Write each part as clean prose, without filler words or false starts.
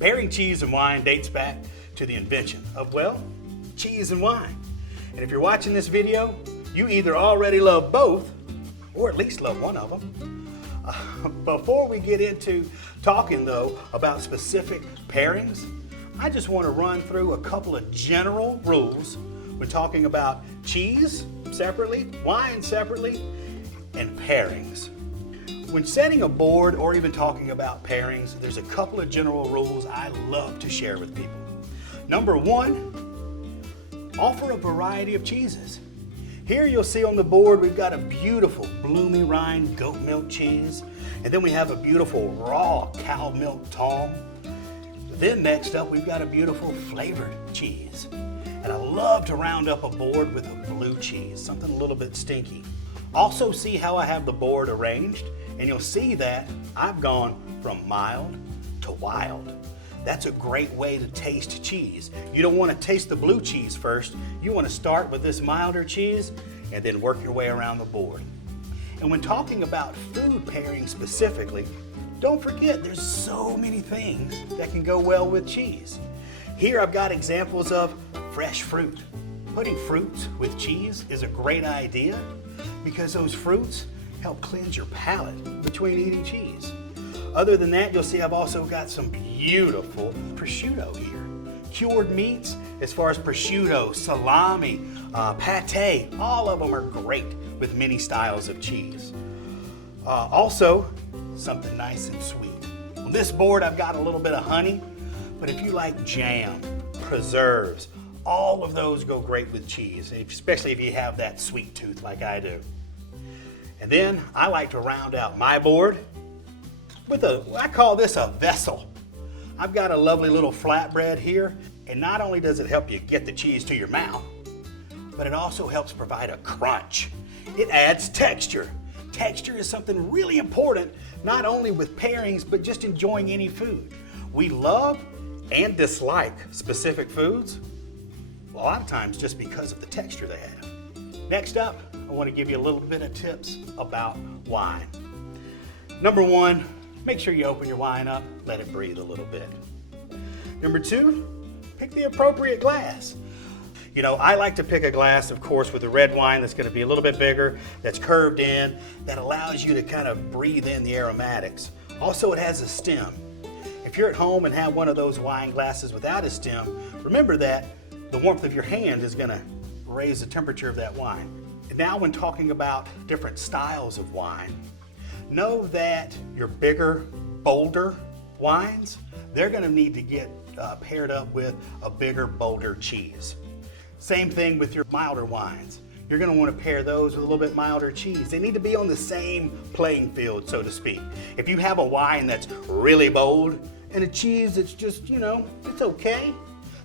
Pairing cheese and wine dates back to the invention of, well, cheese and wine. And if you're watching this video, you either already love both, or at least love one of them. Before we get into talking though about specific pairings, I just want to run through a couple of general rules when talking about cheese separately, wine separately, and pairings. When setting a board or even talking about pairings, there's a couple of general rules I love to share with people. Number one, offer a variety of cheeses. Here you'll see on the board we've got a beautiful Bloomy Rind goat milk cheese, and then we have a beautiful raw cow milk tom. Then next up we've got a beautiful flavored cheese. And I love to round up a board with a blue cheese, something a little bit stinky. Also see how I have the board arranged, and you'll see that I've gone from mild to wild. That's a great way to taste cheese. You don't want to taste the blue cheese first. You want to start with this milder cheese and then work your way around the board. And when talking about food pairing specifically, don't forget there's so many things that can go well with cheese. Here I've got examples of fresh fruit. Putting fruits with cheese is a great idea because those fruits help cleanse your palate between eating cheese. Other than that, you'll see I've also got some beautiful prosciutto here. Cured meats, as far as prosciutto, salami, pate, all of them are great with many styles of cheese. Also, something nice and sweet. On this board, I've got a little bit of honey, but if you like jam, preserves, all of those go great with cheese, especially if you have that sweet tooth like I do. And then I like to round out my board with I call this a vessel. I've got a lovely little flatbread here, and not only does it help you get the cheese to your mouth, but it also helps provide a crunch. It adds texture. Texture is something really important, not only with pairings, but just enjoying any food. We love and dislike specific foods, a lot of times just because of the texture they have. Next up, I want to give you a little bit of tips about wine. Number one, make sure you open your wine up, let it breathe a little bit. Number two, pick the appropriate glass. You know, I like to pick a glass, of course, with a red wine that's going to be a little bit bigger, that's curved in, that allows you to kind of breathe in the aromatics. Also, it has a stem. If you're at home and have one of those wine glasses without a stem, remember that the warmth of your hand is going to raise the temperature of that wine. And now when talking about different styles of wine, know that your bigger, bolder wines, they're going to need to get paired up with a bigger, bolder cheese. Same thing with your milder wines. You're going to want to pair those with a little bit milder cheese. They need to be on the same playing field, so to speak. If you have a wine that's really bold and a cheese that's just, it's okay,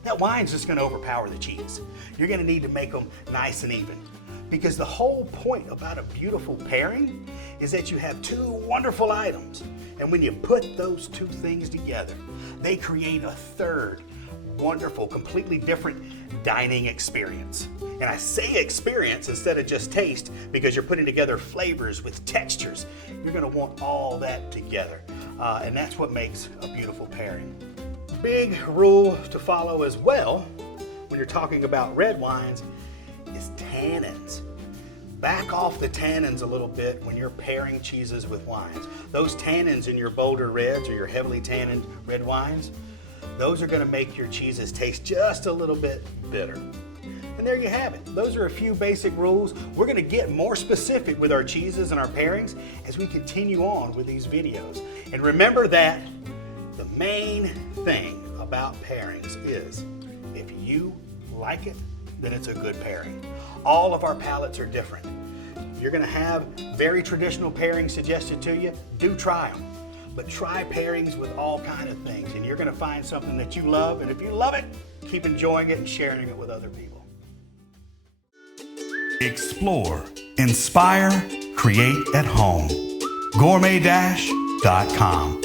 that wine's just going to overpower the cheese. You're going to need to make them nice and even. Because the whole point about a beautiful pairing is that you have two wonderful items. And when you put those two things together, they create a third wonderful, completely different dining experience. And I say experience instead of just taste because you're putting together flavors with textures. You're going to want all that together. And that's what makes a beautiful pairing. Big rule to follow as well when you're talking about red wines is tannins. Back off the tannins a little bit when you're pairing cheeses with wines. Those tannins in your bolder reds or your heavily tanned red wines, those are going to make your cheeses taste just a little bit bitter. And there you have it. Those are a few basic rules. We're going to get more specific with our cheeses and our pairings as we continue on with these videos. And remember that the main thing about pairings is if you like it, then it's a good pairing. All of our palates are different. You're going to have very traditional pairings suggested to you. Do try them. But try pairings with all kinds of things, and you're going to find something that you love. And if you love it, keep enjoying it and sharing it with other people. Explore, inspire, create at home. Gourmet-.com